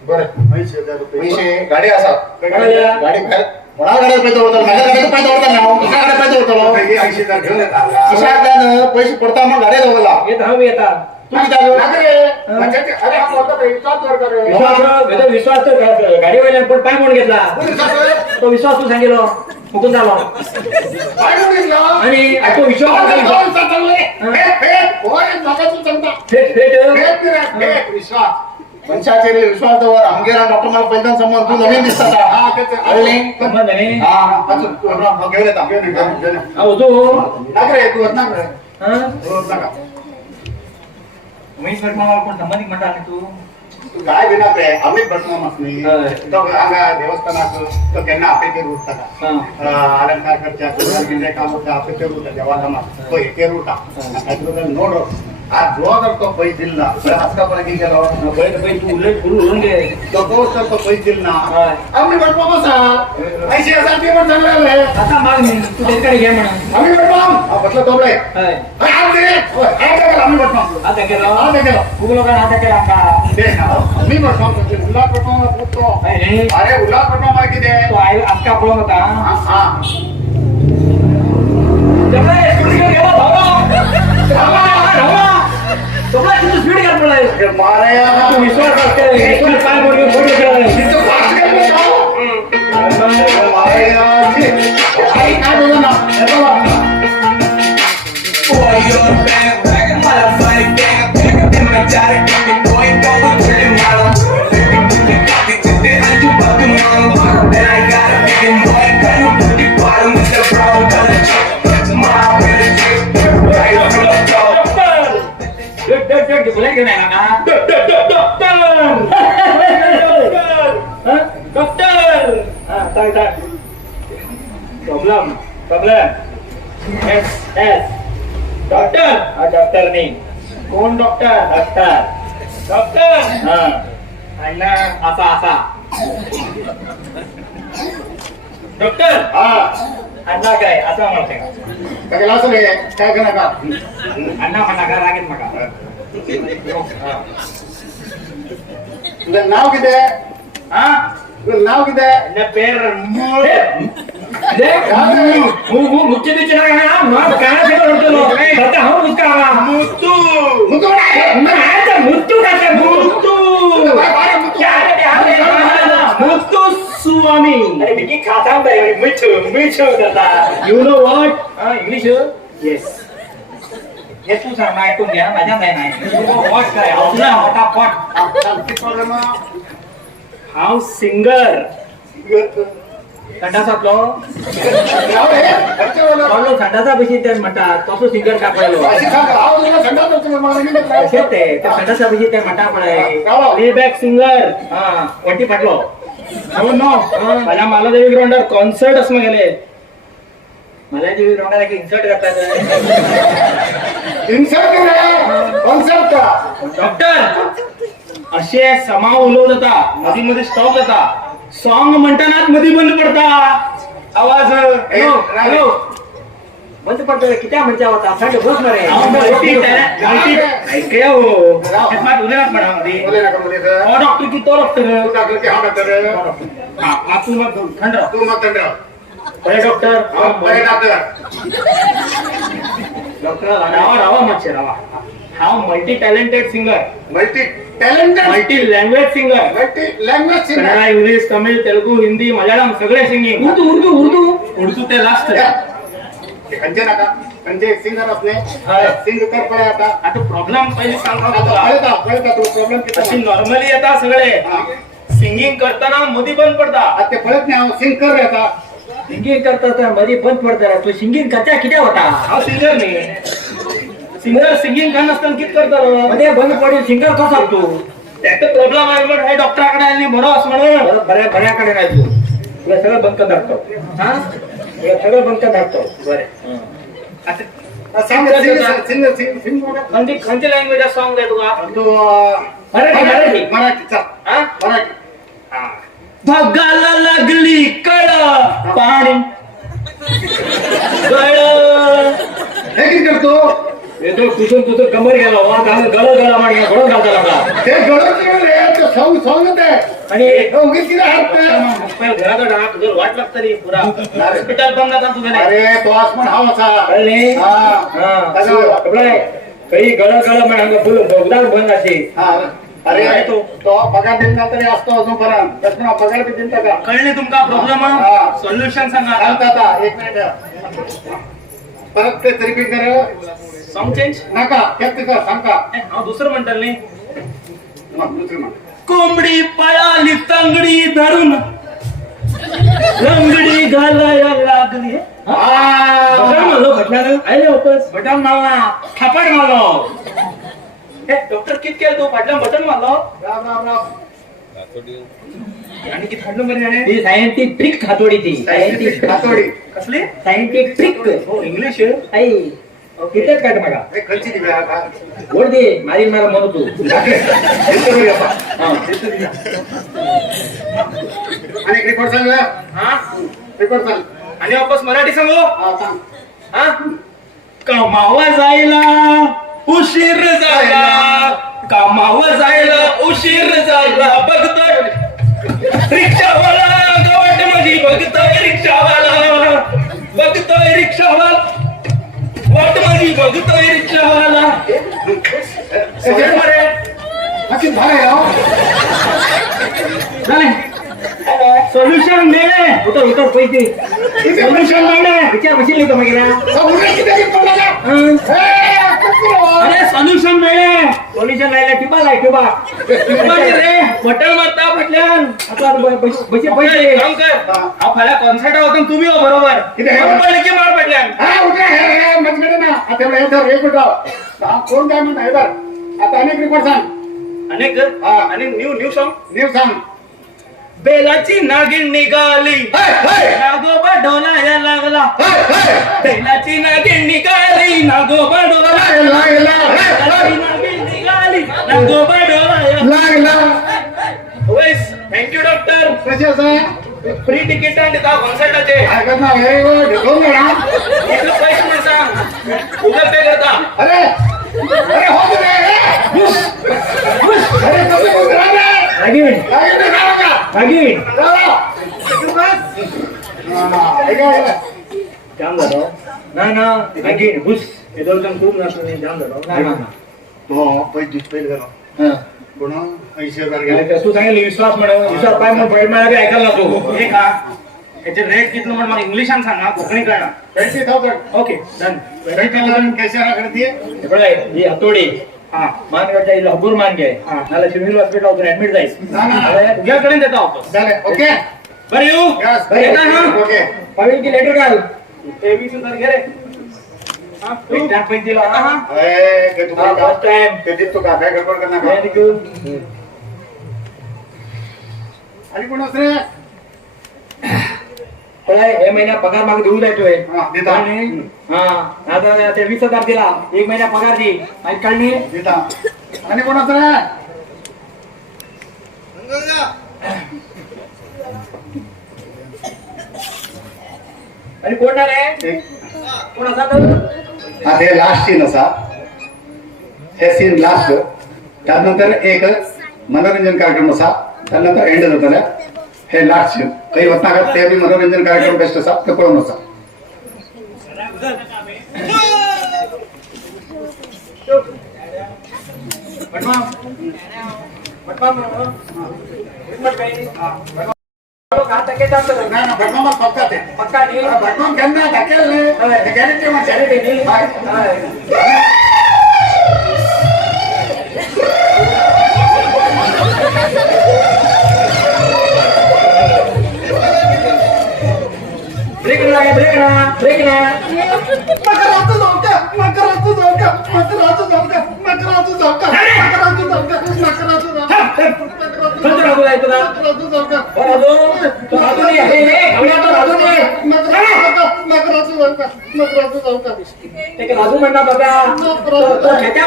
बरं 80,000 रुपये पैसे गाडी असा गाड्या. गाडी बाहेर मला गाड्या पैसे ओढतात माझ्या गाड्यात पैसे ओढतात ना माझ्या गाड्यात पैसे ओढतो 80,000 घेऊन येतात खिशातल्यानं पैसे पडता मग गाड्या लावला येत हवी येतात तू किती अरे हा बोलतो विश्वास वर कर विश्वास तर गाडीवाल्या पण पाय म्हणून घेतला तो विश्वास तू सांगितलं फुकून झाला आणि तो विश्वास विश्वास मनशाचे विश्वासावर आमगेला डॉक्टर मला पहिल्यांदा संबंध तू नवीन दिसतात संबंध नाही घेऊन येतात महेश भटमाळ कोण संबंधित म्हणता तू काय विना अमित भटनामसनी तो आंगा देवस्थानात तो त्यांना अपेक्षेत उठता अलंकार खर्चा काम होता अपेक्षेत होता देवाला तो एके रूटा नोड आज जो जर तो पैसे दिल ना आजकापर्यंत गेलो तू उलट उडून घे तो तर तो पैसे दिल ना आम्ही भटमा बसा 80,000 ते पण चांगला आहे आता माग मी तू त्याच्याकडे घे म्हणून आम्ही भटमा म्हटलं तोबळे आम्ही भटमा आता केलं आता गेलो खूप लोकांना आता केला का दे ना मी भटमा उल्हास भटमा बोलतो अरे उल्हास भटमा माहिती दे तो आहे आज का पळून होता हा स्पीड कर पडलाय मारे तू विश्वास करते विश्वास काय बोलतो फोटो तिथं फास्ट गेलो मारे आई काय बोलू ना हे बघा डॉक्टर नाही कोण डॉक्टर डॉक्टर असा असा डॉक्टर अण्णा काय असं म्हणते का सगळं असं रे काय करा का अण्णा म्हणा का रागेल मका तुझं नाव किती आहे तुझं नाव किती आहे पेर मुख्य बिचारा है Muthu Muthu Swami you know what English yes हे तू सांग ऐकून घ्या माझ्या नाही व्हॉट काय हाऊ सिंगर संडासातलो संडासा पैसे ते म्हणतात तसं सिंगर कापडायलो ते संडासा पैसे ते म्हणता पडाय प्लेबॅक सिंगर वंटी फाटलो माझ्या मालादेवी ग्राउंडर कॉन्सर्ट असं गेले मालादेवी ग्राउंडर इन्सर्ट करतात इन्सर्ट कॉन्सर्ट का डॉक्टर असे समा उलव जाता मध्ये मध्ये स्टॉप जाता सॉंग म्हणताना मध्ये बंद पडता आवाज हॅलो हॅलो बंद पडतो किती म्हणच्या होता सांग बस ना रे ऐकूया हो उद्या म्हणा मध्ये बोले नका बोले सर. डॉक्टर की तो डॉक्टर तू डॉक्टर की हा डॉक्टर तू मग थंड राह तू मग तंत्र बरे डॉक्टर बरे डॉक्टर डॉक्टर रावा मच्छे रावा हा multi talented singer multi talented multi language singer multi language Kannada English Tamil Telugu Hindi Malayalam सगळे सिंगिंग उर्दू उर्दू उर्दू उर्दू ते लास्ट कंचे नका कंचे एक सिंगर असले हा. सिंग कर पडे आता आता प्रॉब्लेम पहिले सांगा आता कळता तो प्रॉब्लेम अशी किती नॉर्मली येतात सगळे हा. सिंगिंग करताना मध्ये बंद पडता आता ते पळत नाही सिंग कर रे आता सिंगिंग करता मध्ये बंद पडता तू सिंगिंग करता किती होता हा सिंगर नाही सिंगर सिंगिंग करत असताना किती करता मध्ये बंद पडेल सिंगर कसा तू त्याचा प्रॉब्लेम आहे म्हणून हे डॉक्टराकडे आले बरं असं म्हणून बऱ्याकडे नाही तू तुला सगळं बंद कर दाखतो हा तुला सगळं बंद कर दाखतो बरं सांग सिंग सिंग सिंग खंची लँग्वेज सॉंग आहे तुला तो मराठी मराठी मराठी चल हा मराठी भगाला लागली कळ पाणी गळ हे किती करतो येतो तुझं कमर गेला गळ गळा मागे घोडा घालता लागला ते गळत रे ते सॉंग सॉंग आहे आणि उगीच किती हात घराचा डाग तुझं वाट लागतं रे पुरा हॉस्पिटल बंद जाता तुझं अरे तो आसमान हा असा कळले काही गळ गळ म्हणा फुल बोगदार बंद असे अरे तो पगार दिला तरी असतो अजूनपर्यंत त्यातून पगार बी दिलता का कळले तुमका प्रॉब्लेम हा. सोल्युशन सांगा सांगता आता एक मिनिट परत ते रिपीट कर सॉंग चेंज नका तेच कर सांगा हा दुसरं म्हणताल नाही दुसरी म्हण कोंबडी पळाली तंगडी धरून लंगडी घालायला लागली बटन म्हणलो भटनानं आले वापस बटन मारला थापाड मारलो हे डॉक्टर कित केलं तू फाटलं बटन मारलो राम राम राम आणि किती फाडलं बरं ती सायंटिफिक हातोडी ती सायंटिफिक हातोडी कसली सायंटिफिक हो इंग्लिश आई कितीच काढ मला हे खर्ची दिवे आता गोड दे मारी मारा म्हणू तू आणि एक रिपोर्ट सांग हा रिपोर्ट सांग आणि वापस मराठी सांगू हा सांग हा कमावा जायला उशीर झाला कामावर जायला उशीर झाला बघतोय रिक्षावाला गवट माझी बघतोय रिक्षावाला बघतोय रिक्षावाला वाट माझी बघतोय रिक्षावाला अशी भाय सोल्युशन मिळे उतर उतर पैसे सोल्युशन मिळे विचार बसले का मग अरे सोल्युशन मिळे सोल्युशन राहिला टिपा लाय टिपा रे बटन मारता म्हटल्यान आता पैसे पैसे काम कर हा फाल्या कॉन्सर्ट होता तुम्ही हो बरोबर पडले की मार पडल्यान कोण काय म्हणत आता अनेक रिपोर्ट सांग अनेक आणि न्यू न्यू सॉन्ग न्यू सांग बेलाची नागिन निघाली नागोबा ढोलाया लागला बेलाची नागिन निघाली नागोबा ढोलाया नागिन निघाली नागोबा ढोलाया लागला वेस थँक्यू डॉक्टर कशी असं फ्री तिकीट आणि देता कॉन्सर्टाचे ऐकत ना हे ढकलून दे ना इथलं पैसे म्हणून सांग गुगल पे करता अरे अरे हो रे अरे कसं बोल रहा रे नागिन काय ते खावा का नागिन जाम झालो ना ना नागिन हुस हे दोन खूप नसतो जाम झालो तो पैसे दूध पेल करा कोण 80,000 घ्या तू सांगितलं विश्वास म्हणून विश्वास पाय म्हणून बैल मला ऐकायला लागतो हे का याचे रेट किती म्हणून मला इंग्लिशान सांगा कोकणी कळणार 20,000 ओके डन 20,000 कैसे रख दिए बघा ही हातोडी हा मानगडच्या इथं हबूर मान घे मला सिव्हिल हॉस्पिटल ऍडमिट जाईल उद्याकडे देता होतो झाले ओके बरं येऊ यस येता ना ओके पाहिजे की लेटर घाल ते 20,000 घे रे हा पैसे दिला हा ए के तू फर्स्ट टाइम ते देत तो का काय गडबड करणार का थँक यू आणि कोण असरे हे महिन्या पगार मागे देऊ द्यायचोय हा, देता. हा आता ते 20,000 दिला एक महिना पगार दे आणि कळणी देता आणि कोण असरे आणि कोण रे कोण असा आता हे लास्ट सीन असा हे सीन लास्ट त्यानंतर एक मनोरंजन कार्यक्रम असा त्यानंतर एंड जातले हे लास्ट सीन काही होत ना ते बी मनोरंजन कार्यक्रम बेस्ट असा ते कळून असा राजू म्हणणार बाबा खेट्या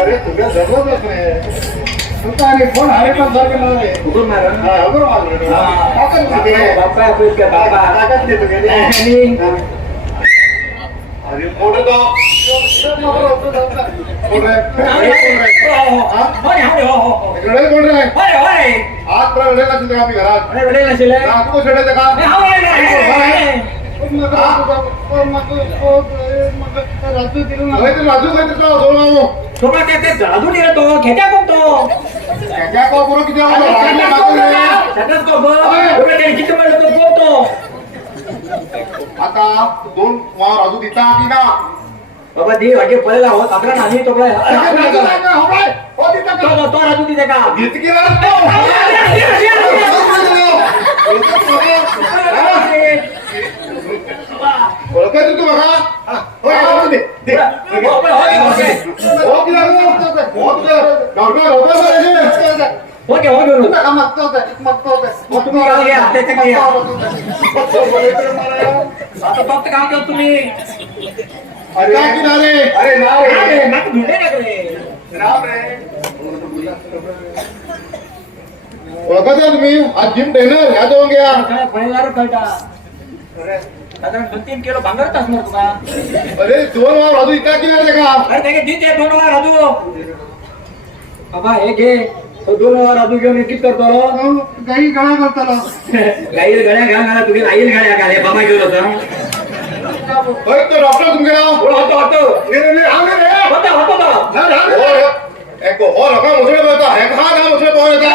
अरे तुझ्या जबरदस्त रे फोन हरे पण सारखे अरे मोठं आज रडेल नसेल का आम्ही घरात नागपूर चढायचं का राजू काय अजून येतो खेट्या करतो किती आता दोन राजू देता की ना बाबा दी वाटे पळला हो आपला नाही तो काय तो राजू तिथे का ओळखाय तू बघा ओके हो घेऊन आता फक्त काय करतो तुम्ही अरे काय की नारे अरे नाव ओळखत तुम्ही आज जिम ट्रेनर ह्या जाऊन घ्या साधारण 2-3 किलो भांगरच असणार तुला अरे 2 वार राजू इतका किलो का अरे ते जिथे 2 वार राजू बाबा हे घे तो 2 वार राजू घेऊन किती करतो गाई गळा करताना गाईल गळ्या घाला तुझे गाईल गळ्या घाले बाबा घेऊन होता होय तो डॉक्टर तुमचे नाव होतो एको हो रखा मुझे बता है कहां ना मुझे बोल देता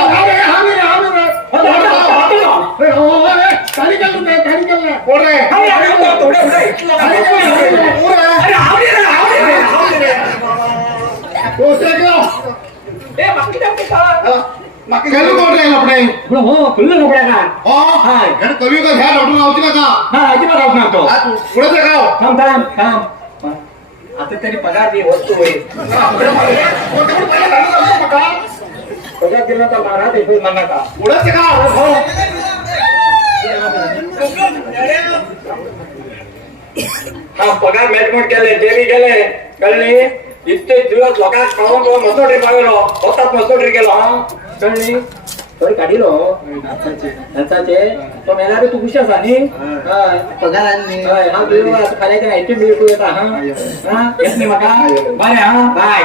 गाड़ी चल बोल रहे माकी गेलो बोल रहे अपने हो खुल्लं नोकड्या का हां घर कभी का ध्यान रखून आवती का हा अजिबात राहत नव्हतो पुढे ते गाव थांब आता तरी पगार दे वस्तू होईल पगार दिला तर मारा ते म्हणा का पुढे ते गाव हा पगार मॅनेजमेंट केले ते बी गेले कळली इतके दिवस लोकांक पाहून मसोटरी पावलो होतात मसोटरी गेलो हा कळली थोडी काढिलो नाचाचे तो मेला रे तू खुश आसा न्ही पगार आणली हा तू फाल्याच्या आयटम बिल येता हा येत न्ही म्हाका बरें हा बाय